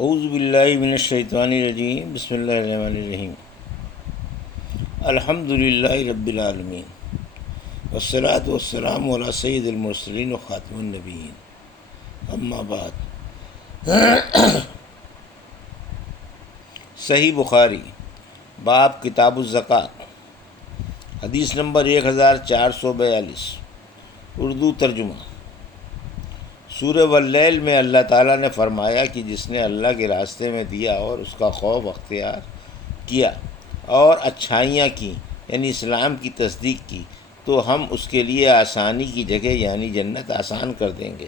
اعوذ باللہ من الشیطان الرجیم، بسم اللہ الرحمن الرحیم۔ الحمد للہ رب العالمین، والصلاة والسلام علی سید المرسلین و خاتم النبیین، اما بعد۔ صحیح بخاری، باب کتاب الزکوٰۃ، حدیث نمبر 1442، اردو ترجمہ۔ سورہ واللیل میں اللہ تعالیٰ نے فرمایا کہ جس نے اللہ کے راستے میں دیا اور اس کا خوف اختیار کیا اور اچھائیاں کیں، یعنی اسلام کی تصدیق کی، تو ہم اس کے لیے آسانی کی جگہ یعنی جنت آسان کر دیں گے۔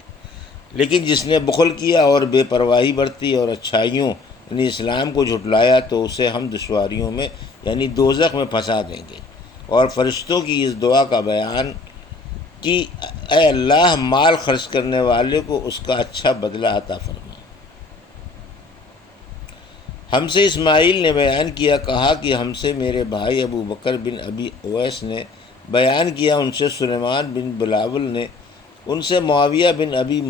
لیکن جس نے بخل کیا اور بے پرواہی برتی اور اچھائیوں یعنی اسلام کو جھٹلایا تو اسے ہم دشواریوں میں یعنی دوزخ میں پھنسا دیں گے۔ اور فرشتوں کی اس دعا کا بیان کہ اے اللہ مال خرچ کرنے والے کو اس کا اچھا بدلہ عطا فرما۔ ہم سے اسماعیل نے بیان کیا، کہا کہ ہم سے میرے بھائی ابو بکر بن ابی اویس نے بیان کیا، ان سے سلیمان بن بلاول نے، ان سے معاویہ بن ابی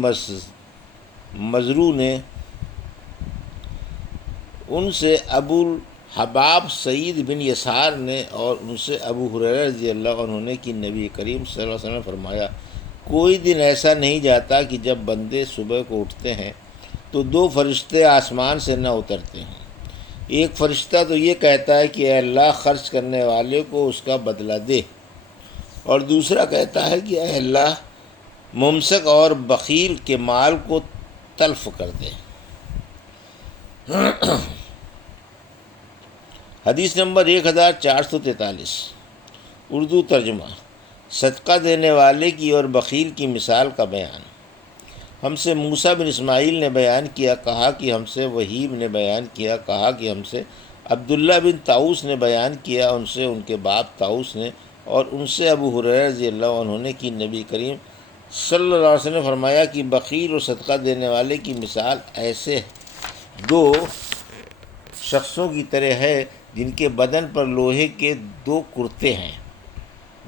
مزرو نے، ان سے ابو الحباب سعید بن یسار نے، اور ان سے ابو ہریرہ رضی اللہ عنہ نے کہ نبی کریم صلی اللہ علیہ وسلم نے فرمایا، کوئی دن ایسا نہیں جاتا کہ جب بندے صبح کو اٹھتے ہیں تو دو فرشتے آسمان سے نہ اترتے ہیں۔ ایک فرشتہ تو یہ کہتا ہے کہ اے اللہ خرچ کرنے والے کو اس کا بدلہ دے، اور دوسرا کہتا ہے کہ اے اللہ ممسک اور بخیل کے مال کو تلف کر دے۔ حدیث نمبر 1443، اردو ترجمہ۔ صدقہ دینے والے کی اور بخیل کی مثال کا بیان۔ ہم سے موسیٰ بن اسماعیل نے بیان کیا، کہا کہ ہم سے وہیب نے بیان کیا، کہا کہ ہم سے عبداللہ بن طاؤس نے بیان کیا، ان سے ان کے باپ طاؤس نے، اور ان سے ابو ہریرہ رضی اللہ عنہ نے کہ نبی کریم صلی اللہ علیہ وسلم نے فرمایا کہ بخیل اور صدقہ دینے والے کی مثال ایسے دو شخصوں کی طرح ہے جن کے بدن پر لوہے کے دو کرتے ہیں۔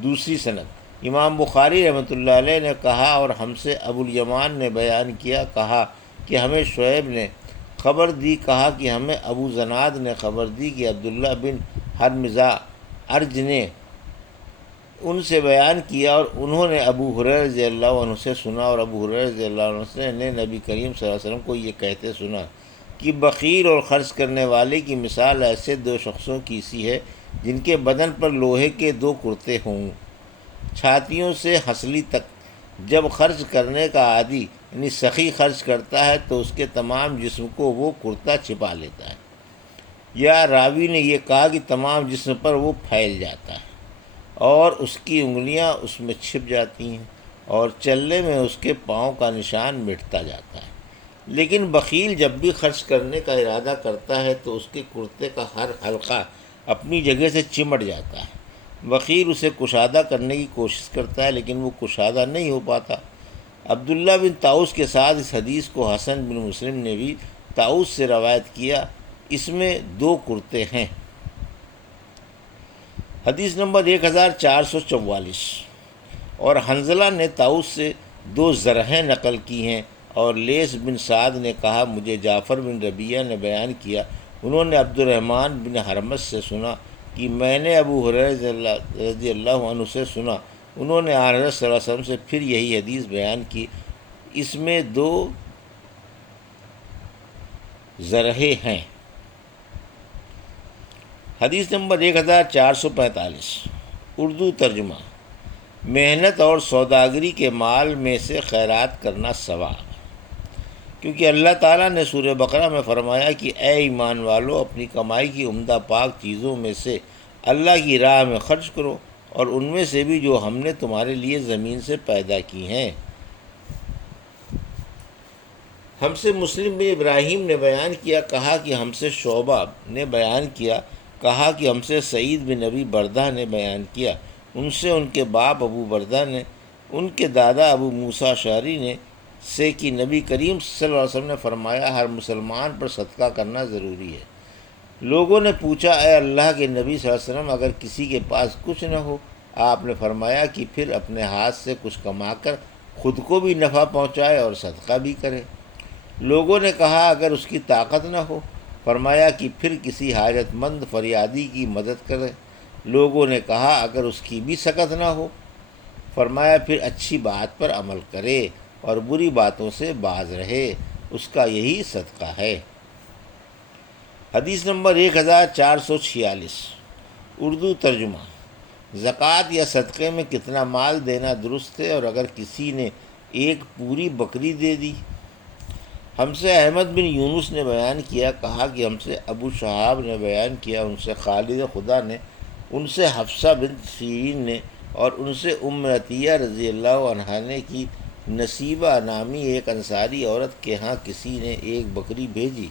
دوسری سند۔ امام بخاری رحمۃ اللہ علیہ نے کہا، اور ہم سے ابو الیمان نے بیان کیا، کہا کہ ہمیں شعیب نے خبر دی، کہا کہ ہمیں ابو زناد نے خبر دی کہ عبداللہ بن حرمزہ ارج نے ان سے بیان کیا، اور انہوں نے ابو ہریرہ رضی اللہ عنہ سے سنا، اور ابو ہریرہ رضی اللہ عنہ نے نبی کریم صلی اللہ علیہ وسلم کو یہ کہتے سنا کہ بخیل اور خرچ کرنے والے کی مثال ایسے دو شخصوں کی سی ہے جن کے بدن پر لوہے کے دو کرتے ہوں، چھاتیوں سے ہنسلی تک۔ جب خرچ کرنے کا عادی یعنی سخی خرچ کرتا ہے تو اس کے تمام جسم کو وہ کرتا چھپا لیتا ہے، یا راوی نے یہ کہا کہ تمام جسم پر وہ پھیل جاتا ہے اور اس کی انگلیاں اس میں چھپ جاتی ہیں، اور چلنے میں اس کے پاؤں کا نشان مٹتا جاتا ہے۔ لیکن بخیل جب بھی خرچ کرنے کا ارادہ کرتا ہے تو اس کے کرتے کا ہر حلقہ اپنی جگہ سے چمٹ جاتا ہے۔ بخیل اسے کشادہ کرنے کی کوشش کرتا ہے لیکن وہ کشادہ نہیں ہو پاتا۔ عبداللہ بن طاؤس کے ساتھ اس حدیث کو حسن بن مسلم نے بھی طاؤس سے روایت کیا، اس میں دو کرتے ہیں۔ حدیث نمبر 1444، اور حنظلہ نے طاؤس سے دو زرہیں نقل کی ہیں، اور لیث بن سعد نے کہا مجھے جعفر بن ربیعہ نے بیان کیا، انہوں نے عبد الرحمن بن حرمز سے سنا کہ میں نے ابو ہریرہ رضی اللہ عنہ سے سنا، انہوں نے حضرت صلی اللہ علیہ وسلم سے پھر یہی حدیث بیان کی، اس میں دو زرہیں ہیں۔ حدیث نمبر 1445، اردو ترجمہ۔ محنت اور سوداگری کے مال میں سے خیرات کرنا ثواب، کیونکہ اللہ تعالیٰ نے سورہ بقرہ میں فرمایا کہ اے ایمان والو اپنی کمائی کی عمدہ پاک چیزوں میں سے اللہ کی راہ میں خرچ کرو، اور ان میں سے بھی جو ہم نے تمہارے لیے زمین سے پیدا کی ہیں۔ ہم سے مسلم بن ابراہیم نے بیان کیا، کہا کہ ہم سے شعبہ نے بیان کیا، کہا کہ ہم سے سعید بن ابی بردہ نے بیان کیا، ان سے ان کے باپ ابو بردہ نے، ان کے دادا ابو موسیٰ اشعری نے سے کہ نبی کریم صلی اللہ علیہ وسلم نے فرمایا ہر مسلمان پر صدقہ کرنا ضروری ہے۔ لوگوں نے پوچھا اے اللہ کے نبی صلی اللہ علیہ وسلم اگر کسی کے پاس کچھ نہ ہو؟ آپ نے فرمایا کہ پھر اپنے ہاتھ سے کچھ کما کر خود کو بھی نفع پہنچائے اور صدقہ بھی کرے۔ لوگوں نے کہا اگر اس کی طاقت نہ ہو؟ فرمایا کہ پھر کسی حاجت مند فریادی کی مدد کرے۔ لوگوں نے کہا اگر اس کی بھی سکت نہ ہو؟ فرمایا پھر اچھی بات پر عمل کرے اور بری باتوں سے باز رہے، اس کا یہی صدقہ ہے۔ حدیث نمبر 1446، اردو ترجمہ۔ زکوٰۃ یا صدقے میں کتنا مال دینا درست ہے؟ اور اگر کسی نے ایک پوری بکری دے دی؟ ہم سے احمد بن یونس نے بیان کیا، کہا کہ ہم سے ابو شہاب نے بیان کیا، ان سے خالد خدا نے، ان سے حفصہ بنت سیرین نے، اور ان سے ام عطیہ رضی اللہ عنہا نے کہ نصیبہ نامی ایک انصاری عورت کے ہاں کسی نے ایک بکری بھیجی۔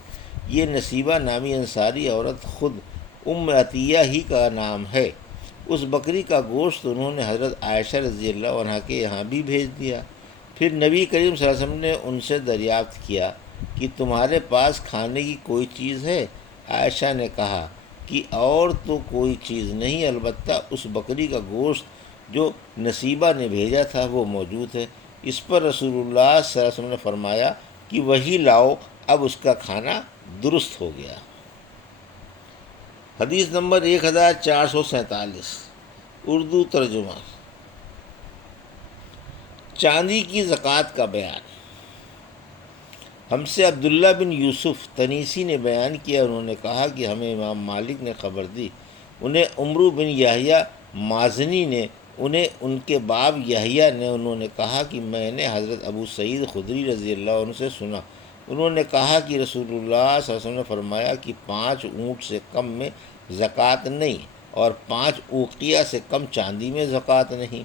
یہ نصیبہ نامی انصاری عورت خود ام عطیہ ہی کا نام ہے۔ اس بکری کا گوشت انہوں نے حضرت عائشہ رضی اللہ عنہا کے یہاں بھی بھیج دیا۔ پھر نبی کریم صلی اللہ علیہ وسلم نے ان سے دریافت کیا کہ تمہارے پاس کھانے کی کوئی چیز ہے؟ عائشہ نے کہا کہ اور تو کوئی چیز نہیں، البتہ اس بکری کا گوشت جو نصیبہ نے بھیجا تھا وہ موجود ہے۔ اس پر رسول اللہ صلی اللہ علیہ وسلم نے فرمایا کہ وہی لاؤ، اب اس کا کھانا درست ہو گیا۔ حدیث نمبر 1447، اردو ترجمہ۔ چاندی کی زکوٰۃ کا بیان۔ ہم سے عبداللہ بن یوسف تنیسی نے بیان کیا، انہوں نے کہا کہ ہمیں امام مالک نے خبر دی، انہیں عمرو بن یحییٰ مازنی نے، انہیں ان کے باپ یحییٰ نے، انہوں نے کہا کہ میں نے حضرت ابو سعید خدری رضی اللہ عنہ سے سنا، انہوں نے کہا کہ رسول اللہ صلی اللہ علیہ وسلم نے فرمایا کہ 5 اونٹ سے کم میں زکوٰۃ نہیں، اور 5 اوقیہ سے کم چاندی میں زکوٰۃ نہیں،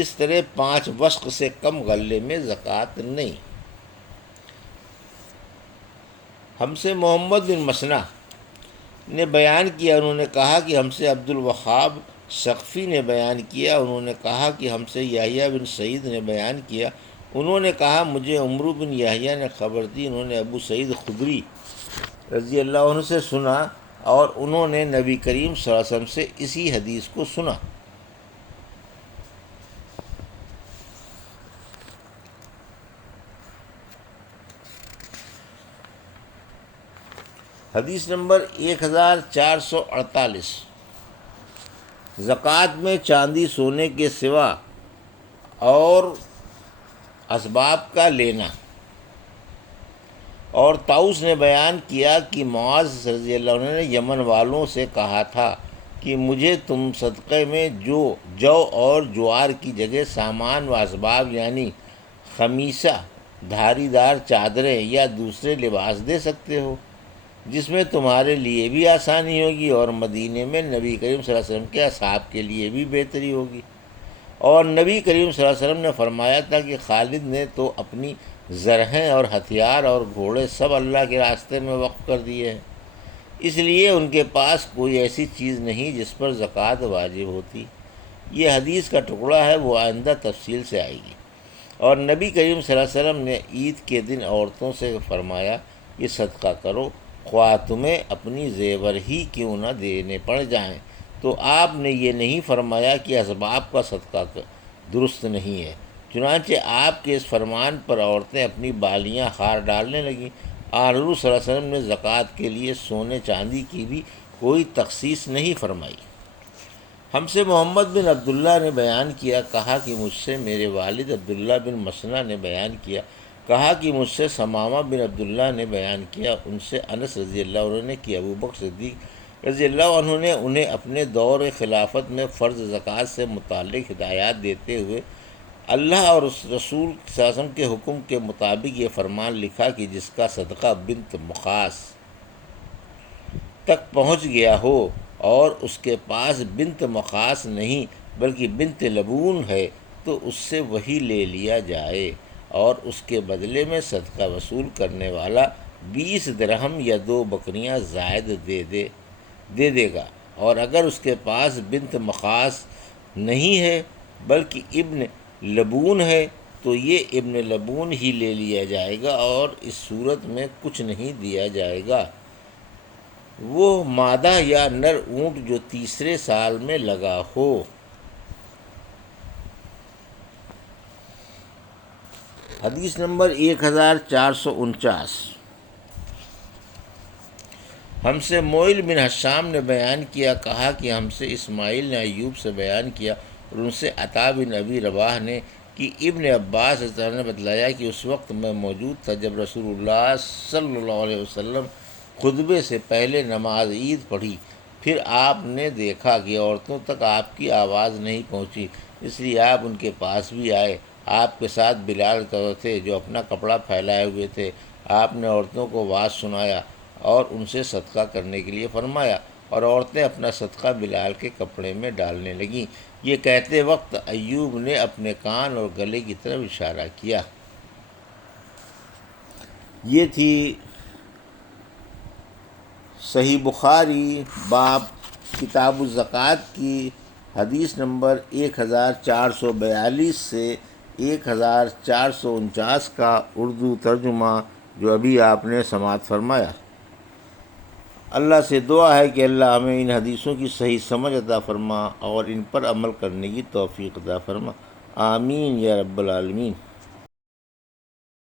اس طرح 5 وسق سے کم غلے میں زکوٰۃ نہیں۔ ہم سے محمد بن مسنہ نے بیان کیا، انہوں نے کہا کہ ہم سے عبد الوہاب ثقفی نے بیان کیا، انہوں نے کہا کہ ہم سے یحییٰ بن سعید نے بیان کیا، انہوں نے کہا مجھے عمرو بن یحییٰ نے خبر دی، انہوں نے ابو سعید خدری رضی اللہ عنہ سے سنا، اور انہوں نے نبی کریم صلی اللہ علیہ وسلم سے اسی حدیث کو سنا۔ حدیث نمبر 1448، زکوٰۃ میں چاندی سونے کے سوا اور اسباب کا لینا۔ اور طاؤس نے بیان کیا کہ معاذ رضی اللہ عنہ نے یمن والوں سے کہا تھا کہ مجھے تم صدقے میں جو اور جوار کی جگہ سامان و اسباب یعنی خمیصہ، دھاری دار چادریں یا دوسرے لباس دے سکتے ہو، جس میں تمہارے لیے بھی آسانی ہوگی اور مدینے میں نبی کریم صلی اللہ علیہ وسلم کے اصحاب کے لیے بھی بہتری ہوگی۔ اور نبی کریم صلی اللہ علیہ وسلم نے فرمایا تھا کہ خالد نے تو اپنی زرہیں اور ہتھیار اور گھوڑے سب اللہ کے راستے میں وقف کر دیے ہیں، اس لیے ان کے پاس کوئی ایسی چیز نہیں جس پر زکوٰۃ واجب ہوتی۔ یہ حدیث کا ٹکڑا ہے، وہ آئندہ تفصیل سے آئے گی۔ اور نبی کریم صلی اللہ علیہ وسلم نے عید کے دن عورتوں سے فرمایا کہ صدقہ کرو، خواہ تمہیں اپنی زیور ہی کیوں نہ دینے پڑ جائیں، تو آپ نے یہ نہیں فرمایا کہ اسباب کا صدقہ درست نہیں ہے۔ چنانچہ آپ کے اس فرمان پر عورتیں اپنی بالیاں ہار ڈالنے لگیں۔ حضور صلی اللہ علیہ وسلم نے زکوٰۃ کے لیے سونے چاندی کی بھی کوئی تخصیص نہیں فرمائی۔ ہم سے محمد بن عبداللہ نے بیان کیا، کہا کہ مجھ سے میرے والد عبداللہ بن مسنہ نے بیان کیا، کہا کہ مجھ سے ثمامہ بن عبداللہ نے بیان کیا، ان سے انس رضی اللہ عنہ نے کہ ابو بکر صدیق رضی اللہ عنہ نے انہیں اپنے دور خلافت میں فرض زکوٰۃ سے متعلق ہدایات دیتے ہوئے اللہ اور اس رسول صلی اللہ علیہ وسلم کے حکم کے مطابق یہ فرمان لکھا کہ جس کا صدقہ بنت مخاص تک پہنچ گیا ہو اور اس کے پاس بنت مخاص نہیں بلکہ بنت لبون ہے تو اس سے وہی لے لیا جائے، اور اس کے بدلے میں صدقہ وصول کرنے والا 20 درہم یا 2 بکریاں زائد دے دے گا۔ اور اگر اس کے پاس بنت مخاص نہیں ہے بلکہ ابن لبون ہے تو یہ ابن لبون ہی لے لیا جائے گا، اور اس صورت میں کچھ نہیں دیا جائے گا۔ وہ مادہ یا نر اونٹ جو تیسرے سال میں لگا ہو۔ حدیث نمبر 1449، ہم سے معیل بن حشام نے بیان کیا، کہا کہ ہم سے اسماعیل نے ایوب سے بیان کیا اور ان سے عطا بن ابی رباح نے کہ ابن عباس رضی اللہ عنہ نے بتلایا کہ اس وقت میں موجود تھا جب رسول اللہ صلی اللہ علیہ وسلم خطبے سے پہلے نماز عید پڑھی، پھر آپ نے دیکھا کہ عورتوں تک آپ کی آواز نہیں پہنچی، اس لیے آپ ان کے پاس بھی آئے۔ آپ کے ساتھ بلال تھے جو اپنا کپڑا پھیلائے ہوئے تھے۔ آپ نے عورتوں کو واعظ سنایا اور ان سے صدقہ کرنے کے لیے فرمایا، اور عورتیں اپنا صدقہ بلال کے کپڑے میں ڈالنے لگیں۔ یہ کہتے وقت ایوب نے اپنے کان اور گلے کی طرف اشارہ کیا۔ یہ تھی صحیح بخاری باب کتاب الزکوٰۃ کی حدیث نمبر 1442 سے 1449 کا اردو ترجمہ جو ابھی آپ نے سماعت فرمایا۔ اللہ سے دعا ہے کہ اللہ ہمیں ان حدیثوں کی صحیح سمجھ عطا فرما اور ان پر عمل کرنے کی توفیق عطا فرما، آمین یا رب العالمین۔